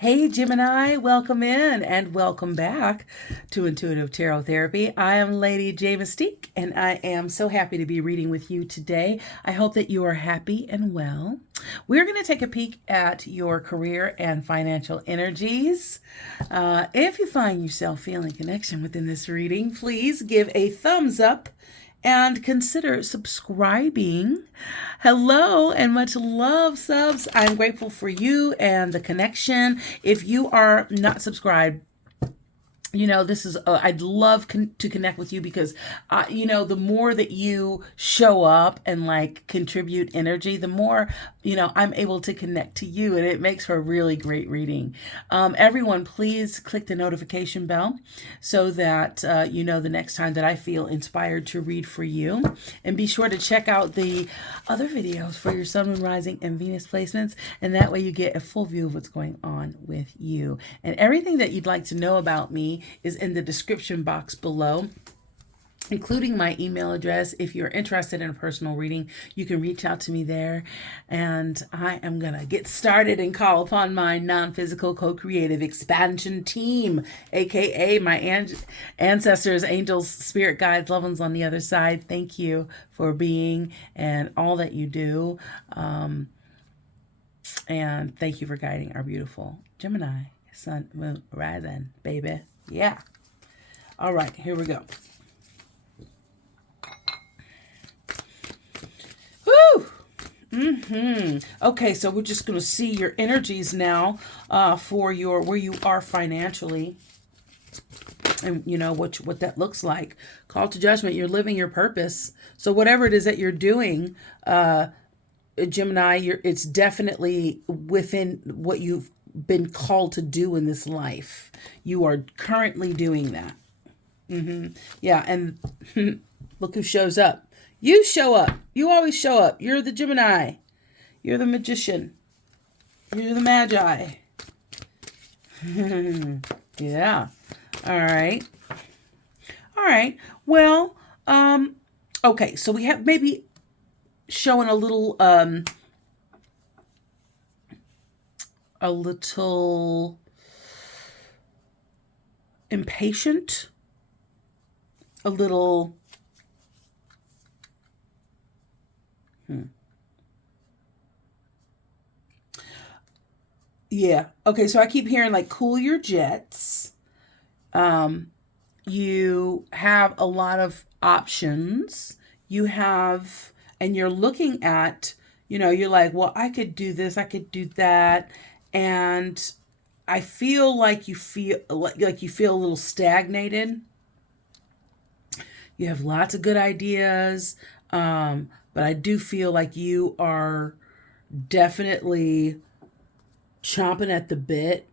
Hey Gemini, welcome in and welcome back to Intuitive Tarot Therapy. I am Lady J Mystique and I am so happy to be reading with you today. I hope that you are happy and well. We're going to take a peek at your career and financial energies. If you find yourself feeling connection within this reading, please give a thumbs up and consider subscribing. Hello and much love, subs. I'm grateful for you and the connection. If you are not subscribed, this is, I'd love to connect with you because, the more that you show up and like contribute energy, the more, I'm able to connect to you, and it makes for a really great reading. Everyone, please click the notification bell so that, the next time that I feel inspired to read for you. And be sure to check out the other videos for your Sun, Moon, Rising, and Venus placements. And that way you get a full view of what's going on with you. And everything that you'd like to know about me is in the description box below, including my email address. If you're interested in a personal reading, you can reach out to me there. And I am going to get started and call upon my non-physical co-creative expansion team, aka my ancestors, angels, spirit guides, loved ones on the other side. Thank you for being and all that you do. And thank you for guiding our beautiful Gemini, Sun, Moon, Rising, baby. Yeah. All right, here we go. Woo! Okay, so we're just going to see your energies now for where you are financially. And what that looks like. Call to judgment. You're living your purpose. So whatever it is that you're doing, Gemini, it's definitely within what you've been called to do in this life. You are currently doing that. Yeah, and look who shows up. You show up. You always show up. You're the Gemini. You're the magician. You're the magi. Yeah. All right. All right. Well, okay, so we have maybe showing a little impatient, a little yeah. Okay, so I keep hearing like cool your jets. You have a lot of options. And you're looking at, you're like, well, I could do this, I could do that. And I feel like you feel like you feel a little stagnated. You have lots of good ideas. But I do feel like you are definitely chomping at the bit.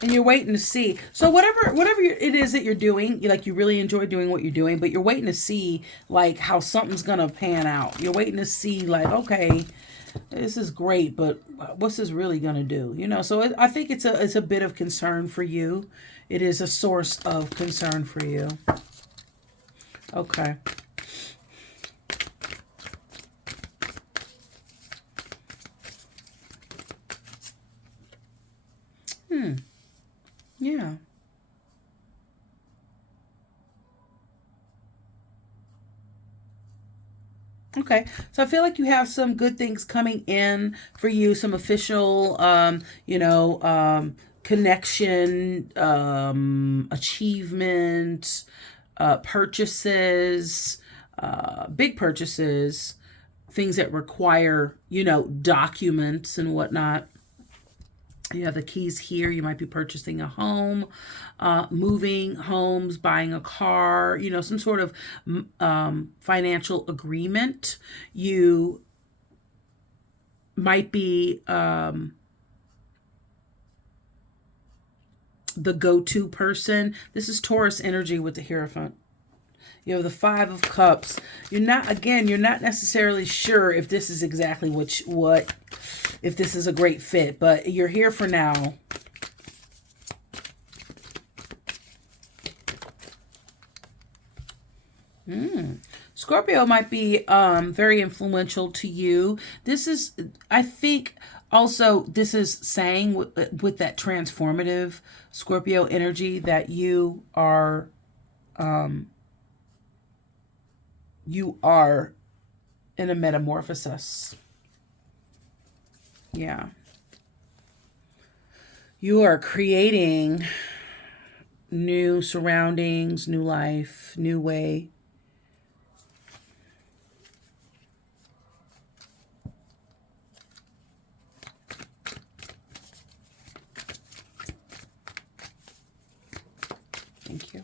And you're waiting to see. So whatever it is that you're doing, you really enjoy doing what you're doing, but you're waiting to see like how something's gonna pan out. You're waiting to see like, okay, this is great, but what's this really gonna do? So I think it's a bit of concern for you. It is a source of concern for you. Okay. Yeah. Okay, so I feel like you have some good things coming in for you, some official, connection, achievement, purchases, big purchases, things that require, documents and whatnot. You have the keys here. You might be purchasing a home, moving homes, buying a car, some sort of financial agreement. You might be the go-to person. This is Taurus energy with the Hierophant. You have the Five of Cups. You're not necessarily sure if this is exactly if this is a great fit, but you're here for now. Scorpio might be very influential to you. This is, I think, also this is saying with that transformative Scorpio energy that you are in a metamorphosis. Yeah. You are creating new surroundings, new life, new way. Thank you.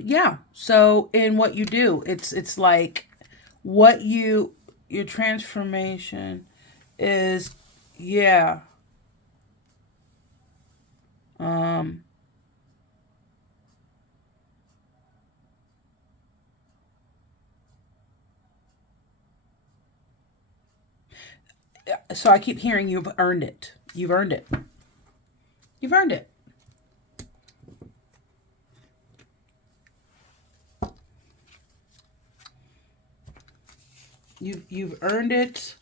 Yeah. So in what you do, it's like what your transformation is, yeah. Um, so I keep hearing you've earned it. You've earned it. You've earned it. You've earned it.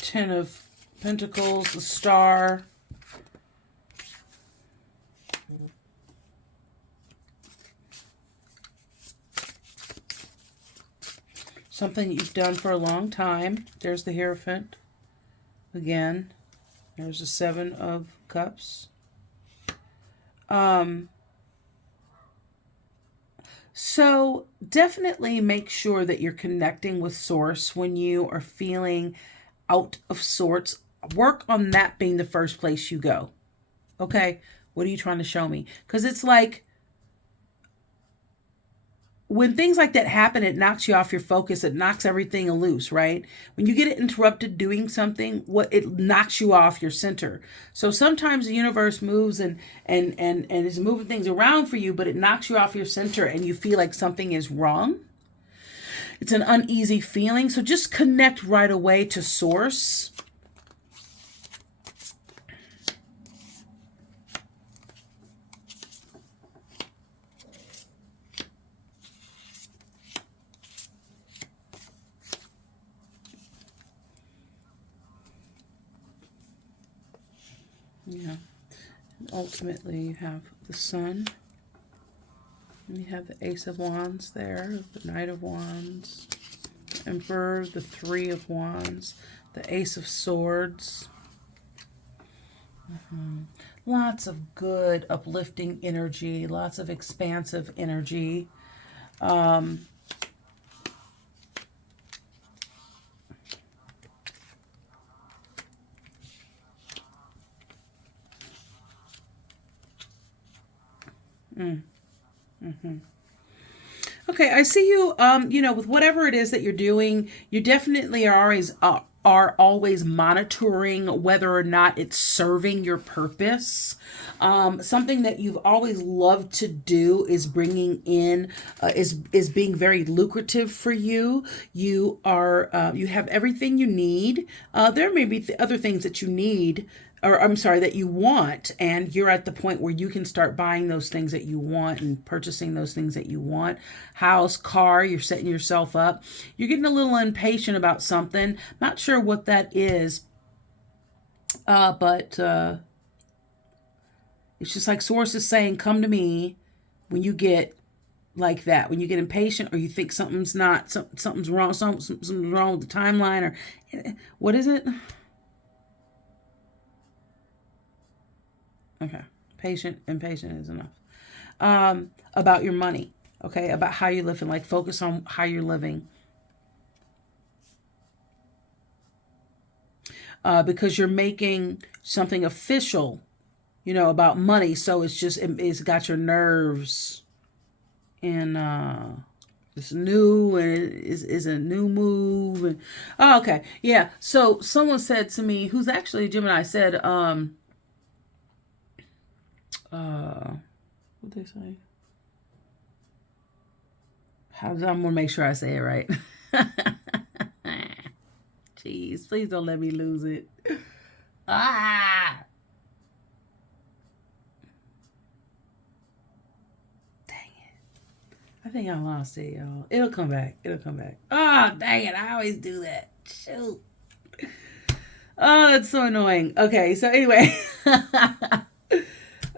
Ten of Pentacles, the Star. Something you've done for a long time. There's the Hierophant. Again, there's the Seven of Cups. So definitely make sure that you're connecting with Source when you are feeling out of sorts. Work on that being the first place you go. Okay, what are you trying to show me? Because it's like when things like that happen, it knocks you off your focus. It knocks everything loose, right? When you get it interrupted doing something, what it knocks you off your center. So sometimes the universe moves and is moving things around for you, but it knocks you off your center and you feel like something is wrong. It's an uneasy feeling. So just connect right away to Source. Yeah. And ultimately, you have the Sun. And you have the Ace of Wands there, the Knight of Wands, the Emperor, the Three of Wands, the Ace of Swords. Lots of good, uplifting energy, lots of expansive energy. Okay, I see you. With whatever it is that you're doing, you definitely are always monitoring whether or not it's serving your purpose. Something that you've always loved to do is bringing in is being very lucrative for you. You have everything you need. There may be other things that you need, or I'm sorry, that you want, and you're at the point where you can start buying those things that you want and purchasing those things that you want. House, car, you're setting yourself up. You're getting a little impatient about something. Not sure what that is, but it's just like Source is saying, come to me when you get like that, when you get impatient or you think something's wrong, something's wrong with the timeline, or what is it? Okay. Impatient is enough. About your money. Okay. About how you're living. Like focus on how you're living. Because you're making something official, about money. So it's got your nerves and, it's new and is a new move. And, oh, okay. Yeah. So someone said to me, who's actually Gemini, said, what they say? I'm gonna make sure I say it right. Jeez, please don't let me lose it. Ah! Dang it. I think I lost it, y'all. It'll come back. It'll come back. Oh, dang it. I always do that. Shoot. Oh, that's so annoying. Okay, so anyway.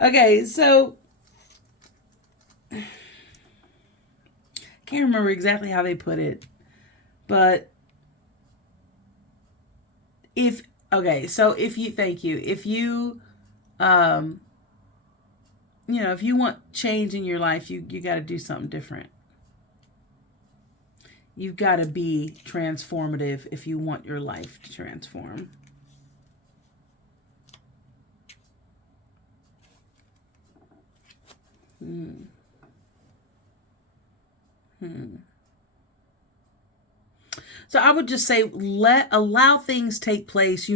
Okay, so can't remember exactly how they put it, but if thank you, if you if you want change in your life, you got to do something different. You've got to be transformative if you want your life to transform. So I would just say allow things take place.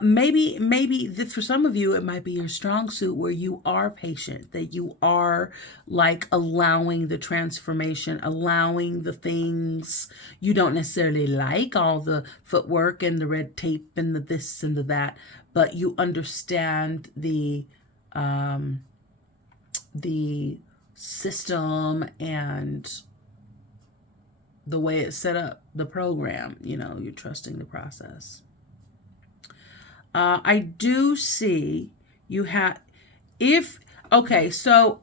Maybe for some of you it might be your strong suit where you are patient, that you are like allowing the transformation, allowing the things you don't necessarily like, all the footwork and the red tape and the this and the that, but you understand the system and the way it's set up, the program. You're trusting the process. I do see you have, so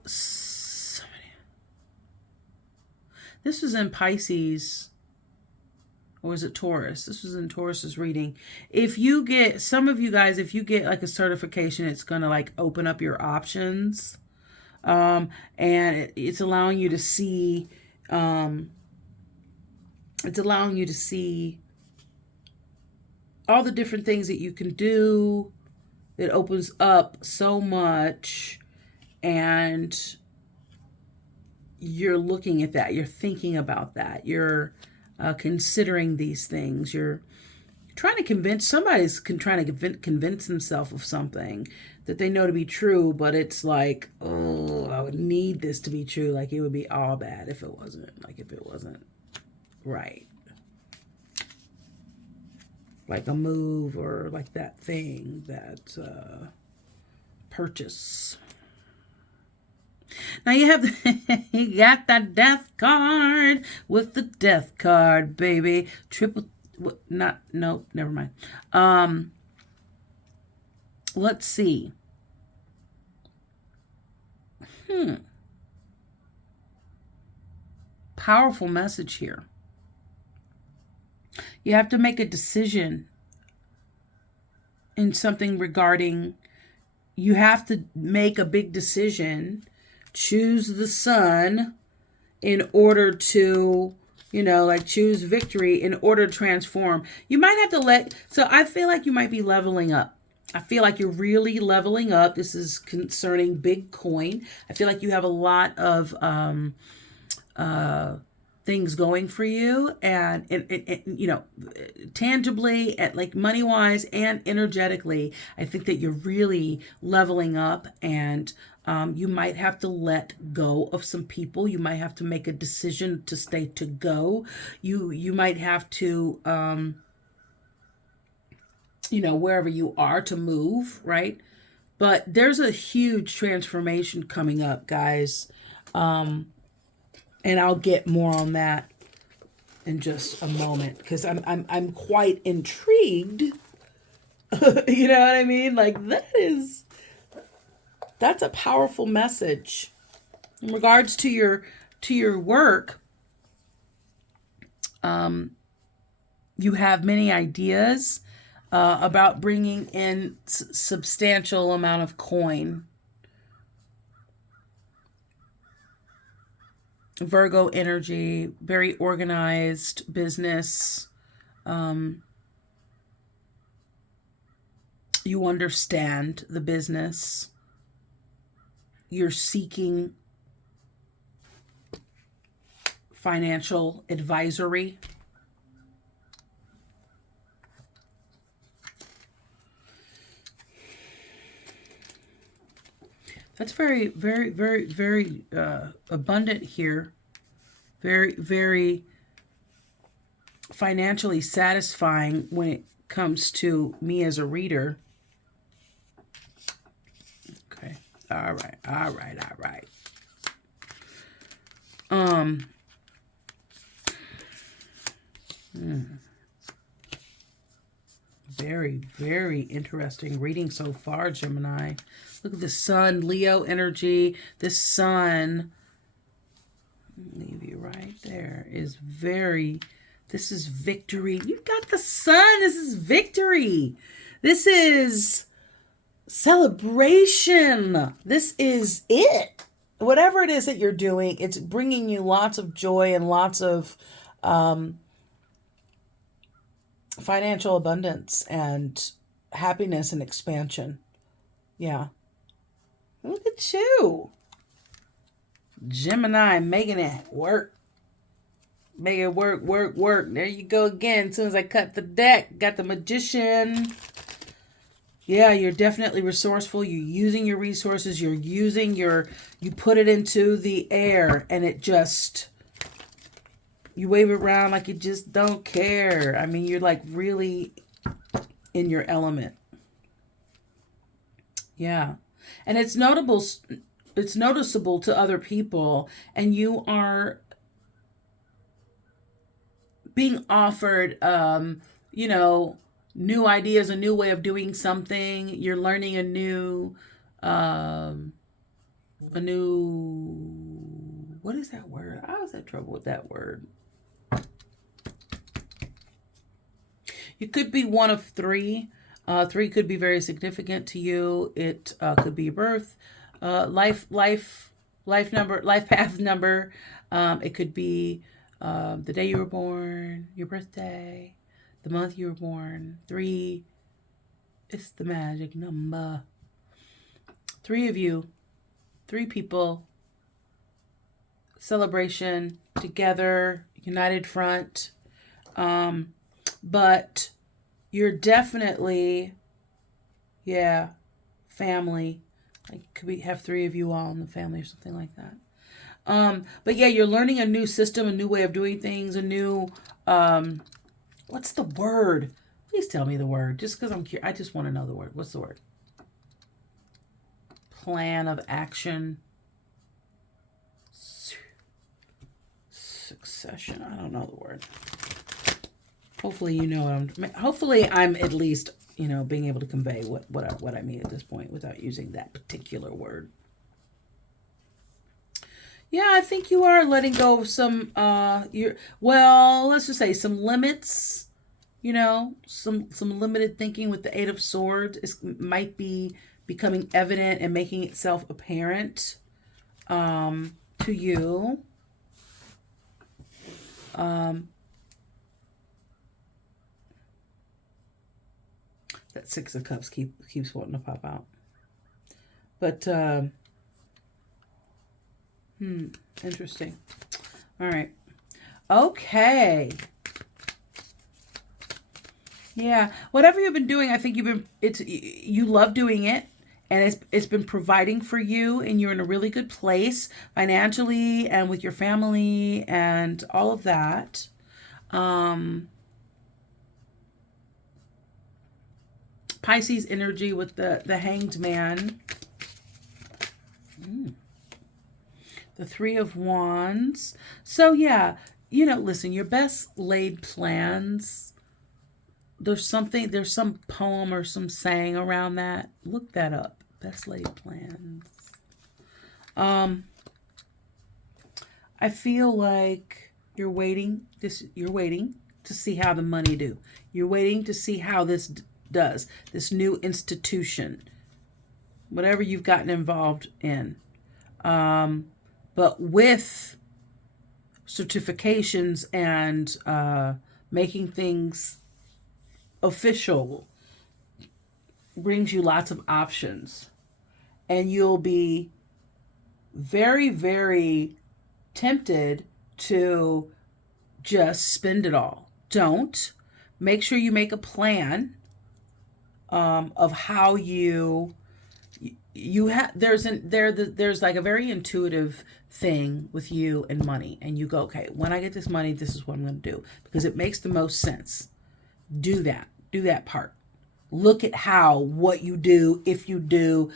this was in Pisces, or is it Taurus? This was in Taurus's reading. If you get, some of you guys, if you get like a certification, it's going to like open up your options. And it's allowing you to see, all the different things that you can do. It opens up so much, and you're looking at that. You're thinking about that. You're considering these things. You're trying to convince, somebody's trying to convince themselves of something that they know to be true, but it's like, oh, I would need this to be true. Like it would be all bad if it wasn't right. Like a move or like that thing, that purchase. Now you have you got that death card with the death card, baby. Never mind. Let's see. Powerful message here. You have to make a decision in something regarding, you have to make a big decision, choose the sun in order to, choose victory in order to transform. You might have to so I feel like you might be leveling up. I feel like you're really leveling up. This is concerning Bitcoin. I feel like you have a lot of things going for you, and tangibly, and like money wise and energetically. I think that you're really leveling up, and you might have to let go of some people. You might have to make a decision to go. You might have to wherever you are, to move, right? But there's a huge transformation coming up, guys. And I'll get more on that in just a moment, because I'm quite intrigued. You know what I mean? Like that's a powerful message in regards to your work. You have many ideas about bringing in substantial amount of coin. Virgo energy, very organized business. You understand the business. You're seeking financial advisory. That's very, very, very, very abundant here. Very, very financially satisfying when it comes to me as a reader. Okay. All right. All right. All right. Very, very interesting reading so far, Gemini. Look at the sun, Leo energy. This sun, leave you right there, is very, this is victory. You got the sun. This is victory. This is celebration. This is it. Whatever it is that you're doing, it's bringing you lots of joy and lots of financial abundance and happiness and expansion. Yeah. Look at you. Gemini making it work. Make it work, work, work. There you go again. As soon as I cut the deck, got the Magician. Yeah, you're definitely resourceful. You're using your resources. You're using you put it into the air and it just, you wave it around like you just don't care. I mean, you're like really in your element. Yeah. And it's noticeable to other people, and you are being offered, new ideas, a new way of doing something. You're learning a new, what is that word? I always have trouble with that word. You could be one of three. Three could be very significant to you. It could be birth, life number, life path number. It could be the day you were born, your birthday, the month you were born. 3 is the magic number. 3 of you, 3 people, celebration together, united front. But you're definitely, yeah, family. Like, could we have 3 of you all in the family or something like that? But yeah, you're learning a new system, a new way of doing things, a new, what's the word? Please tell me the word, just because I'm curious. I just want to know the word. What's the word? Plan of action. Succession. I don't know the word. Hopefully you know hopefully I'm at least, being able to convey what I mean at this point without using that particular word. Yeah, I think you are letting go of some let's just say some limits, some limited thinking with the 8 of Swords might be becoming evident and making itself apparent to you. That 6 of Cups keeps wanting to pop out. But interesting. All right. Okay. Yeah. Whatever you've been doing, I think you love doing it, and it's been providing for you, and you're in a really good place financially and with your family and all of that. Pisces energy with the Hanged Man. The 3 of Wands. So yeah, listen, your best laid plans, there's some poem or some saying around that. Look that up. Best laid plans. I feel like you're waiting to see how the money do. You're waiting to see how this does. This new institution. Whatever you've gotten involved in. But with certifications and making things official brings you lots of options. And you'll be very, very tempted to just spend it all. Don't. Make sure you make a plan of how you you have, there's like a very intuitive thing with you and money, and you go, okay, when I get this money, this is what I'm going to do because it makes the most sense. Do that part. Look at what you do, if you do,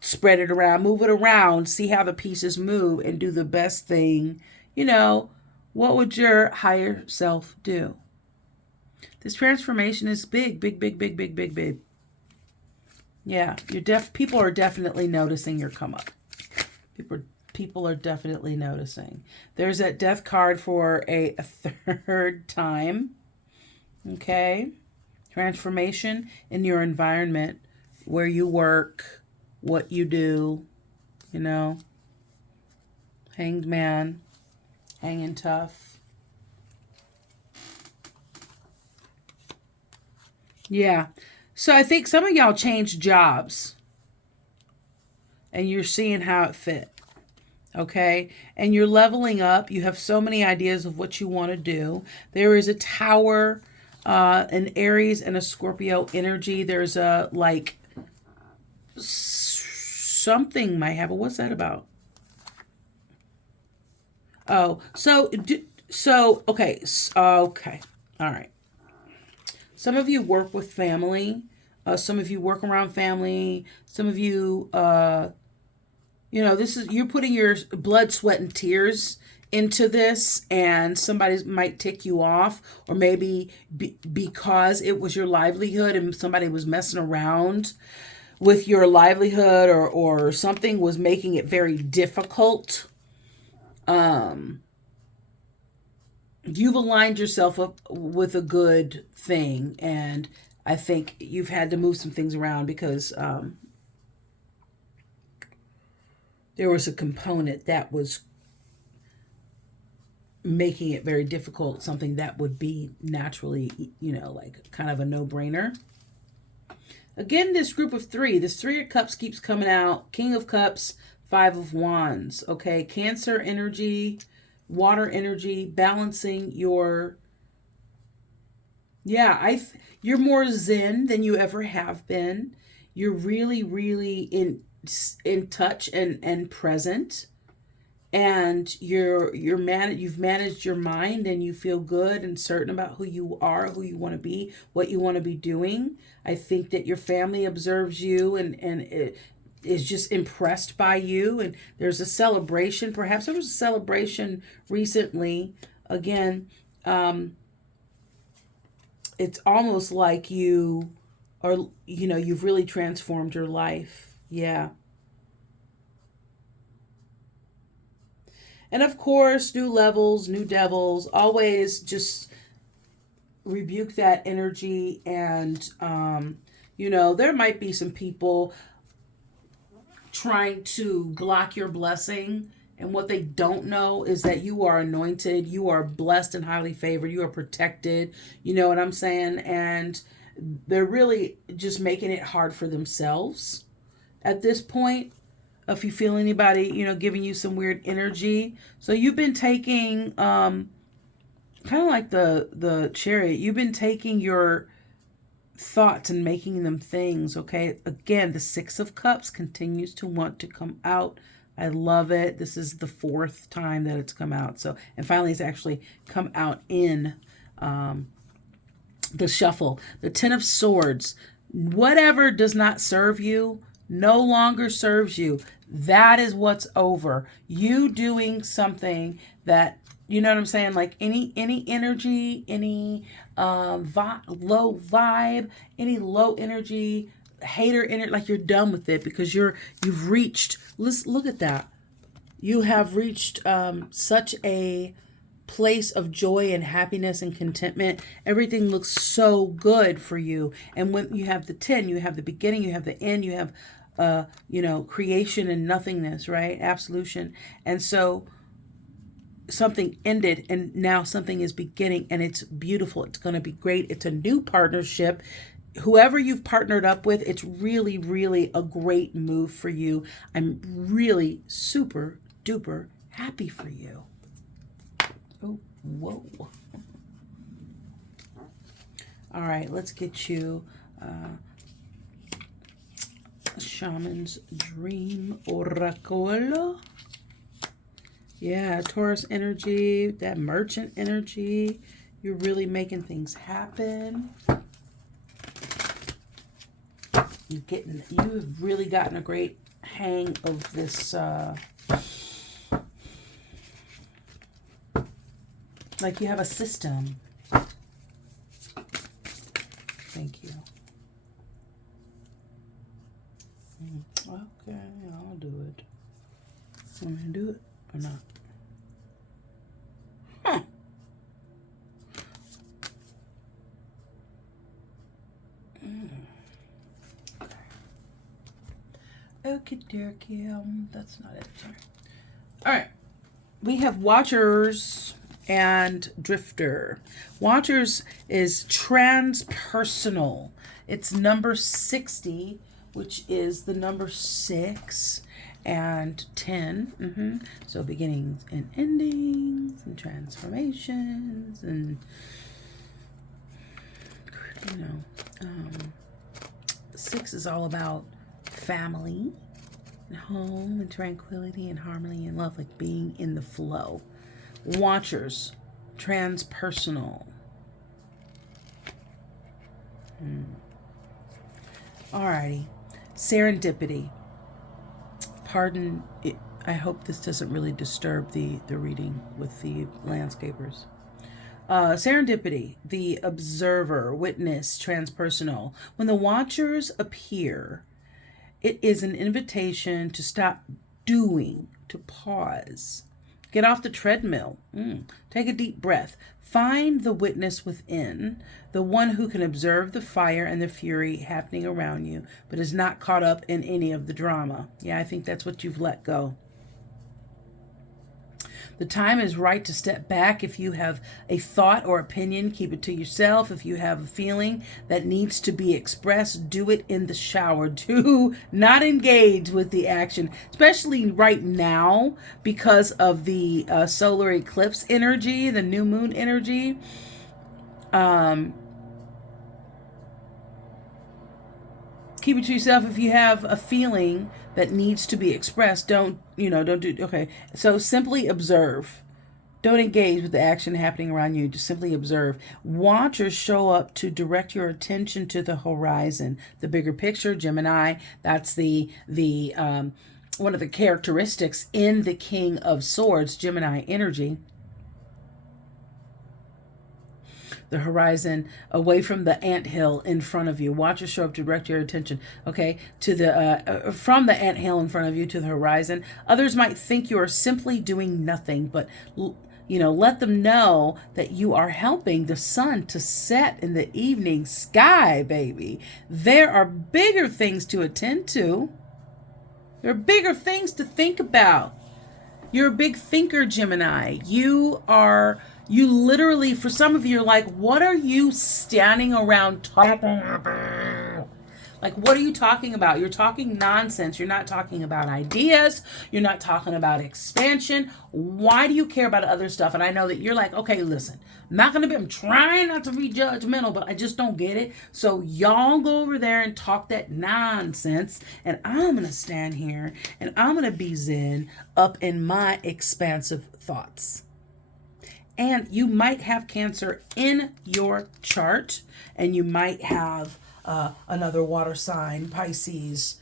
spread it around, move it around, see how the pieces move, and do the best thing. What would your higher self do? This transformation is big, big, big, big, big, big, big. Yeah, people are definitely noticing your come up. People are definitely noticing. There's that death card for a third time. Okay. Transformation in your environment, where you work, what you do, Hanged man, hanging tough. Yeah. So I think some of y'all changed jobs and you're seeing how it fit. Okay. And you're leveling up. You have so many ideas of what you want to do. There is a tower, an Aries and a Scorpio energy. There's a something might have. What's that about? Oh, okay. Okay. All right. Some of you work with family. Some of you work around family. Some of you, you're putting your blood, sweat, and tears into this, and somebody might tick you off, or maybe because it was your livelihood and somebody was messing around with your livelihood, or something was making it very difficult. You've aligned yourself up with a good thing, and I think you've had to move some things around because there was a component that was making it very difficult, something that would be naturally, like kind of a no-brainer. Again, this group of three, this Three of Cups keeps coming out. King of Cups, Five of Wands. Okay, Cancer energy, water energy, balancing your... Yeah, you're more zen than you ever have been. You're really, really in touch and present. And you've managed your mind, and you feel good and certain about who you are, who you want to be, what you want to be doing. I think that your family observes you and it is just impressed by you, and there's a celebration. Perhaps there was a celebration recently. Again, it's almost like you are, you've really transformed your life. Yeah. And of course, new levels, new devils. Always just rebuke that energy. And, there might be some people trying to block your blessing. And what they don't know is that you are anointed. You are blessed and highly favored. You are protected. You know what I'm saying? And they're really just making it hard for themselves at this point. If you feel anybody, giving you some weird energy. So you've been taking, kind of like the Chariot, you've been taking your thoughts and making them things, okay? Again, the Six of Cups continues to want to come out. I love it. This is the fourth time that it's come out. So, and finally it's actually come out in the shuffle. The Ten of Swords. Whatever does not serve you no longer serves you. That is what's over. You doing something that, you know what I'm saying? Like any energy, any low vibe, any low energy, hater energy, like you're done with it because you've reached, let's look at that. You have reached such a place of joy and happiness and contentment. Everything looks so good for you. And when you have the 10, you have the beginning, you have the end, you have creation and nothingness, right? Absolution. And so something ended and now something is beginning, and it's beautiful. It's going to be great. It's a new partnership. Whoever you've partnered up with, it's really, really a great move for you. I'm really super duper happy for you. Oh, whoa. All right, let's get you Shaman's Dream Oracle. Yeah, Taurus energy, that merchant energy. You're really making things happen. You've really gotten a great hang of this, like you have a system. Thank you. Okay, I'll do it. Want me to do it or not? Huh. Okay, dokie. That's not it. Sorry. All right. We have Watchers and Drifter. Watchers is transpersonal. It's number 60, which is the number 6 and 10. So beginnings and endings and transformations and, you know, 6 is all about family and home and tranquility and harmony and love, like being in the flow. Watchers, transpersonal. Alrighty. Serendipity. Pardon, I hope this doesn't really disturb the reading with the landscapers. Serendipity, the observer, witness, transpersonal. When the watchers appear, it is an invitation to stop doing, to pause. Get off the treadmill. Take a deep breath. Find the witness within, the one who can observe the fire and the fury happening around you, but is not caught up in any of the drama. Yeah, I think that's what you've let go. The time is right to step back. If you have a thought or opinion, keep it to yourself. If you have a feeling that needs to be expressed, do it in the shower. Do not engage with the action, especially right now because of the solar eclipse energy, the new moon energy. Keep it to yourself. If you have a feeling that needs to be expressed, don't do. Okay, so simply observe. Don't engage with the action happening around you. Just simply observe. Watchers show up to direct your attention to the horizon, the bigger picture. Gemini, that's the one of the characteristics in the King of Swords, Gemini energy. The horizon, away from the anthill in front of you. Watchers show up to direct your attention, okay, to the from the anthill in front of you to the horizon. Others might think you are simply doing nothing, but let them know that you are helping the sun to set in the evening sky, baby. There are bigger things to attend to. There are bigger things to think about. You're a big thinker, Gemini. You literally, for some of you, are like, what are you standing around talking about? Like, what are you talking about? You're talking nonsense. You're not talking about ideas. You're not talking about expansion. Why do you care about other stuff? And I know that you're like, okay, listen, I'm trying not to be judgmental, but I just don't get it. So y'all go over there and talk that nonsense. And I'm going to stand here and I'm going to be zen up in my expansive thoughts. And you might have Cancer in your chart, and you might have another water sign, Pisces,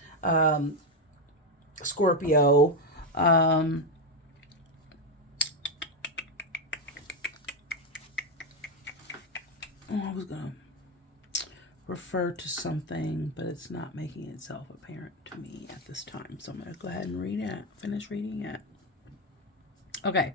Scorpio. I was going to refer to something, but it's not making itself apparent to me at this time. So I'm going to go ahead and finish reading it. Okay.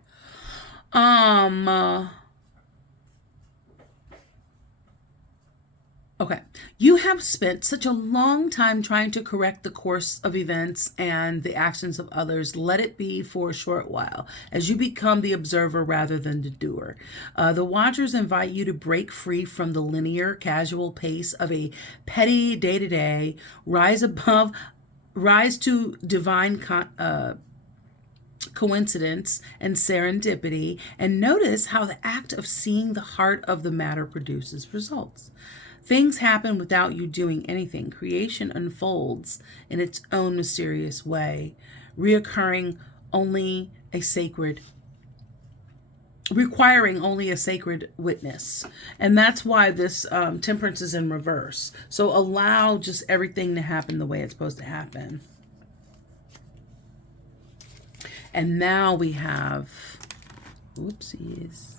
Okay. You have spent such a long time trying to correct the course of events and the actions of others. Let it be for a short while as you become the observer rather than the doer. The watchers invite you to break free from the linear, casual pace of a petty day-to-day, rise to divine coincidence and serendipity, and notice how the act of seeing the heart of the matter produces results. Things happen without you doing anything. Creation unfolds in its own mysterious way, reoccurring only a sacred requiring only a sacred witness. And that's why this temperance is in reverse. So allow just everything to happen the way it's supposed to happen. And now we have, oopsies,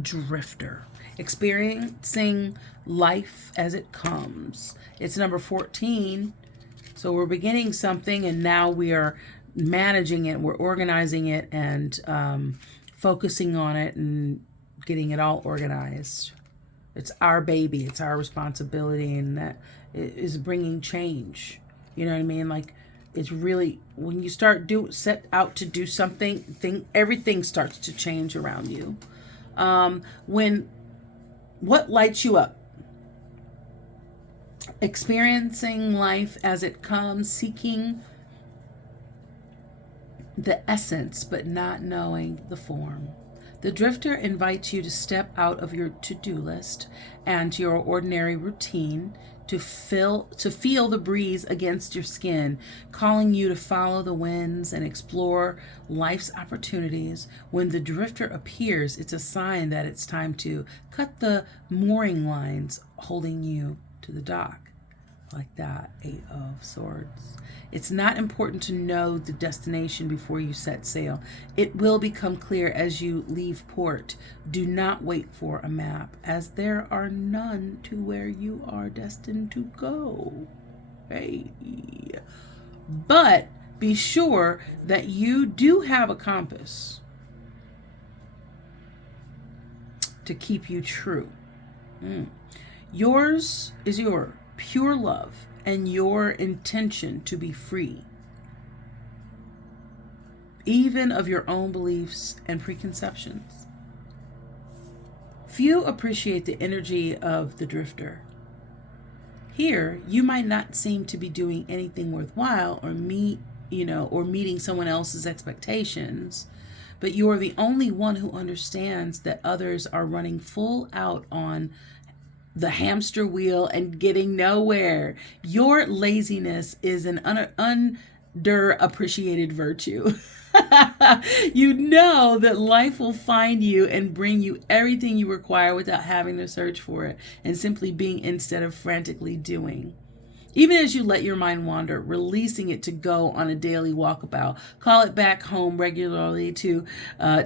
drifter. Experiencing life as it comes. It's number 14. So we're beginning something and now we are managing it. We're organizing it and focusing on it and getting it all organized. It's our baby. It's our responsibility, and that is bringing change. You know what I mean? Like, it's really, when you set out to do something, everything starts to change around you. What lights you up? Experiencing life as it comes, seeking the essence, but not knowing the form. The drifter invites you to step out of your to-do list and your ordinary routine to feel the breeze against your skin, calling you to follow the winds and explore life's opportunities. When the drifter appears, it's a sign that it's time to cut the mooring lines holding you to the dock. Like that, 8 of Swords. It's not important to know the destination before you set sail. It will become clear as you leave port. Do not wait for a map, as there are none to where you are destined to go. Hey. But be sure that you do have a compass to keep you true. Yours is your pure love and your intention to be free, even of your own beliefs and preconceptions. Few appreciate the energy of the drifter. Here, you might not seem to be doing anything worthwhile or meeting someone else's expectations, but you are the only one who understands that others are running full out on the hamster wheel and getting nowhere. Your laziness is an underappreciated virtue. You know that life will find you and bring you everything you require without having to search for it, and simply being instead of frantically doing. Even as you let your mind wander, releasing it to go on a daily walkabout, call it back home regularly to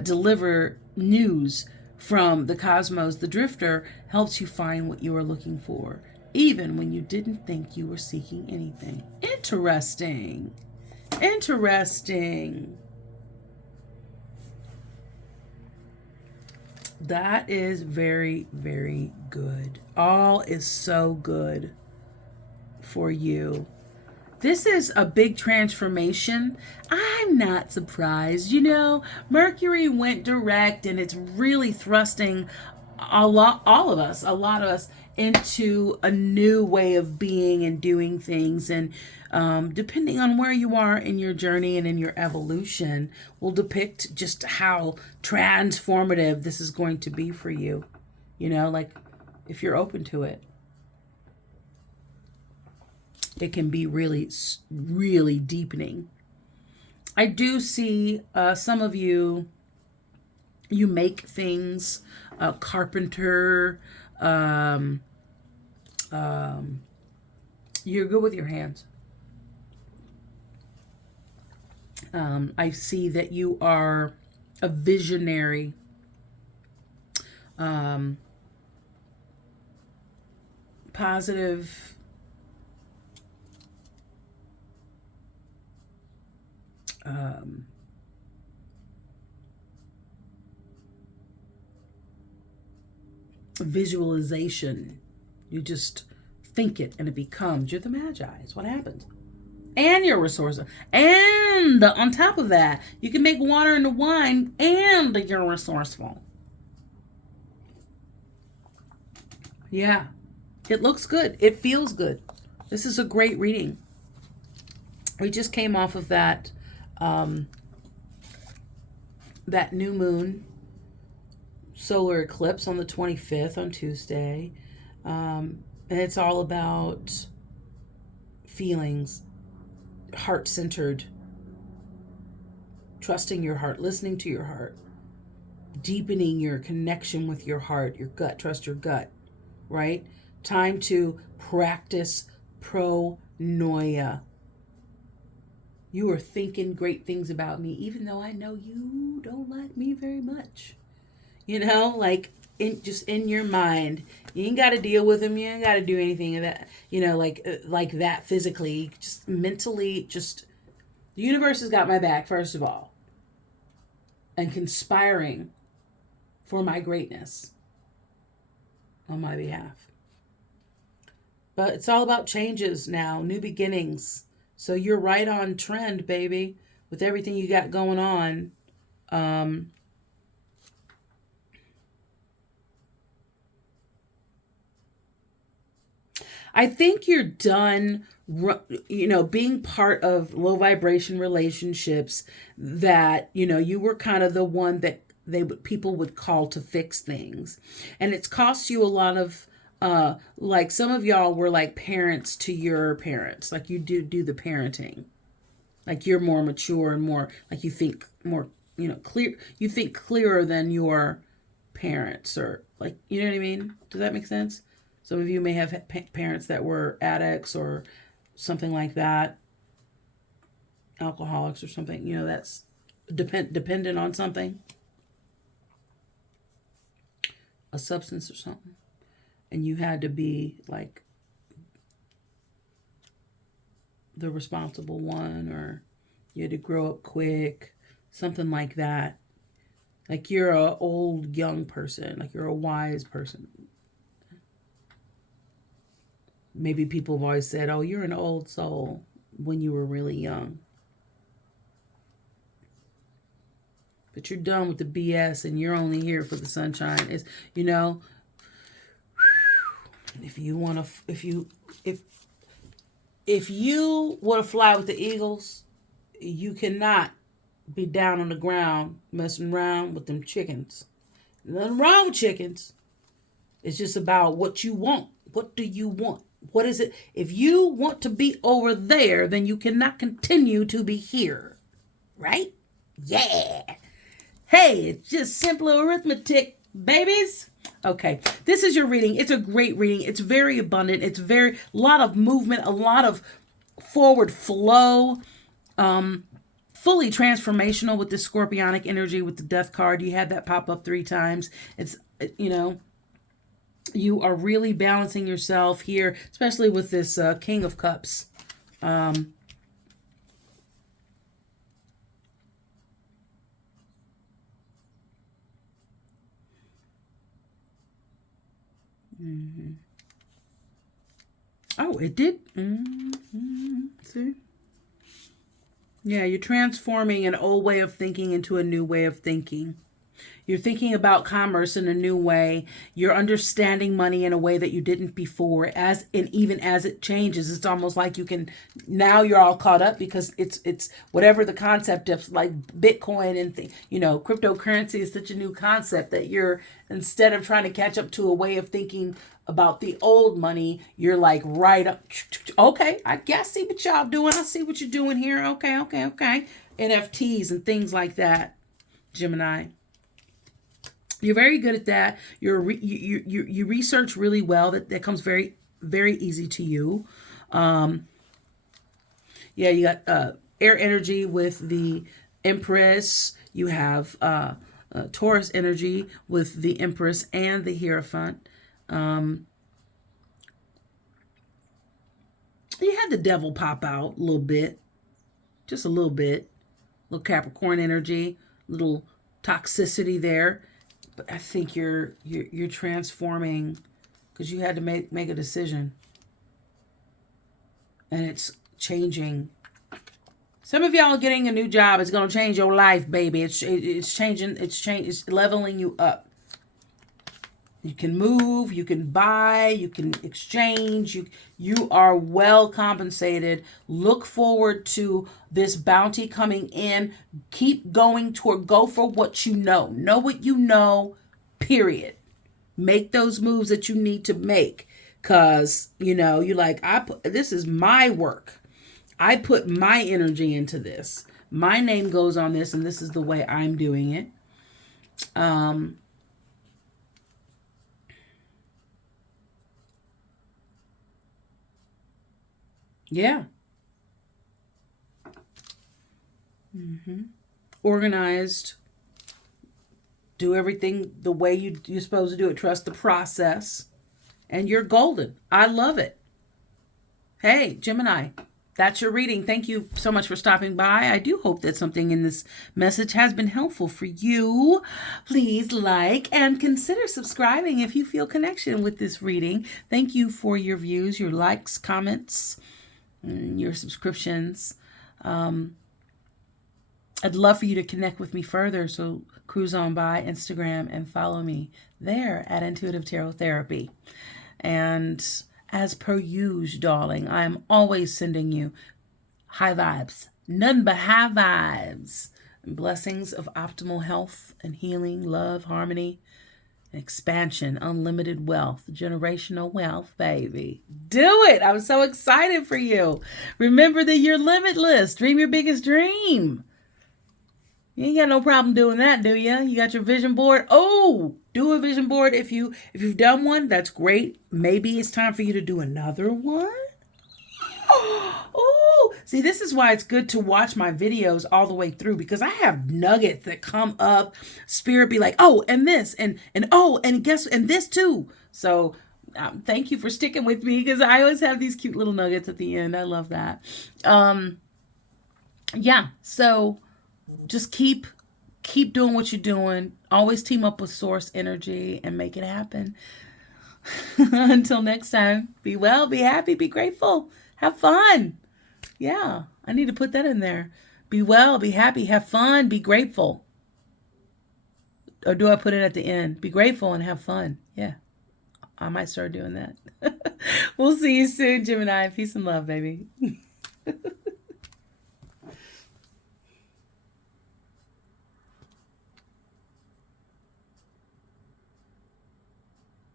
deliver news from the cosmos. The drifter helps you find what you are looking for, even when you didn't think you were seeking anything. Interesting. That is very, very good. All is so good for you. This is a big transformation. I'm not surprised. Mercury went direct, and it's really thrusting a lot of us into a new way of being and doing things. And depending on where you are in your journey and in your evolution, will depict just how transformative this is going to be for you. Like, if you're open to it. It can be really, really deepening. I do see some of you make things, carpenter. You're good with your hands. I see that you are a visionary. Positive. Visualization. You just think it and it becomes. You're the Magi. It's what happens. And you're resourceful. And on top of that, you can make water into wine, and you're resourceful. Yeah. It looks good. It feels good. This is a great reading. We just came off of that new moon solar eclipse on the 25th on Tuesday. And it's all about feelings, heart-centered, trusting your heart, listening to your heart, deepening your connection with your heart, your gut, trust your gut, right? Time to practice pronoia. You are thinking great things about me, even though I know you don't like me very much. Like in your mind, you ain't got to deal with them. You ain't got to do anything of that. Like that physically, just mentally. Just the universe has got my back, first of all, and conspiring for my greatness on my behalf. But it's all about changes now, new beginnings. So you're right on trend, baby, with everything you got going on. I think you're done, being part of low vibration relationships that, you were kind of the one that people would call to fix things. And it's cost you a lot of, like some of y'all were like parents to your parents. Like you do the parenting. Like you're more mature and more, like you think more, clear. You think clearer than your parents, or like, you know what I mean? Does that make sense? Some of you may have parents that were addicts or something like that, alcoholics or something. That's dependent on something, a substance or something, and you had to be like the responsible one, or you had to grow up quick, something like that. Like you're a old young person, like you're a wise person. Maybe people have always said, oh, you're an old soul, when you were really young. But you're done with the BS and you're only here for the sunshine. It's, if you want to, if you want to fly with the eagles, you cannot be down on the ground messing around with them chickens. Nothing wrong with chickens. It's just about what you want. What do you want? What is it? If you want to be over there, then you cannot continue to be here. Right? Yeah. Hey, it's just simple arithmetic, babies. Okay, this is your reading. It's a great reading. It's very abundant. It's a lot of movement, a lot of forward flow. Fully transformational with the scorpionic energy with the death card. You had that pop up 3 times. It's, you are really balancing yourself here, especially with this King of Cups. Mm-hmm. Oh, it did. Mm-hmm. See? Yeah, you're transforming an old way of thinking into a new way of thinking. You're thinking about commerce in a new way. You're understanding money in a way that you didn't before. Even as it changes, it's almost like you can, now you're all caught up because it's whatever the concept of like Bitcoin and cryptocurrency is such a new concept that you're, instead of trying to catch up to a way of thinking about the old money, you're like right up. Okay, I see what y'all doing. I see what you're doing here. Okay. NFTs and things like that, Gemini. You're very good at that. You research really well. That comes very, very easy to you. Yeah, you got air energy with the Empress. You have Taurus energy with the Empress and the Hierophant. You had the Devil pop out a little bit, just a little bit. Little Capricorn energy, little toxicity there. But I think you're transforming because you had to make a decision, and it's changing. Some of y'all are getting a new job. It's gonna change your life, baby. It's changing. It's leveling you up. You can move. You can buy. You can exchange. You are well compensated. Look forward to this bounty coming in. Keep going go for what you know. Know what you know, period. Make those moves that you need to make. Cause you know, you like, this is my work. I put my energy into this. My name goes on this, and this is the way I'm doing it. Yeah. Organized. Do everything the way you're supposed to do it. Trust the process. And you're golden. I love it. Hey, Gemini, that's your reading. Thank you so much for stopping by. I do hope that something in this message has been helpful for you. Please like and consider subscribing if you feel connection with this reading. Thank you for your views, your likes, comments, your subscriptions. I'd love for you to connect with me further, so cruise on by Instagram and follow me there at Intuitive Tarot Therapy. And as per usual, darling, I am always sending you high vibes, none but high vibes, and blessings of optimal health and healing, love, harmony, expansion, unlimited wealth, generational wealth, baby. Do it. I'm so excited for you. Remember that you're limitless. Dream your biggest dream. You ain't got no problem doing that, do you? You got your vision board? Oh, do a vision board. If you've done one, that's great. Maybe it's time for you to do another one. Oh, see, this is why it's good to watch my videos all the way through, because I have nuggets that come up. Spirit be like, oh, and this, and oh, and guess, and this too. So thank you for sticking with me, because I always have these cute little nuggets at the end. I love that. Yeah, so just keep doing what you're doing. Always team up with source energy and make it happen. Until next time, be well, be happy, be grateful, have fun. Yeah, I need to put that in there. Be well, be happy, have fun, be grateful. Or do I put it at the end? Be grateful and have fun. Yeah, I might start doing that. We'll see you soon, Gemini. Peace and love, baby.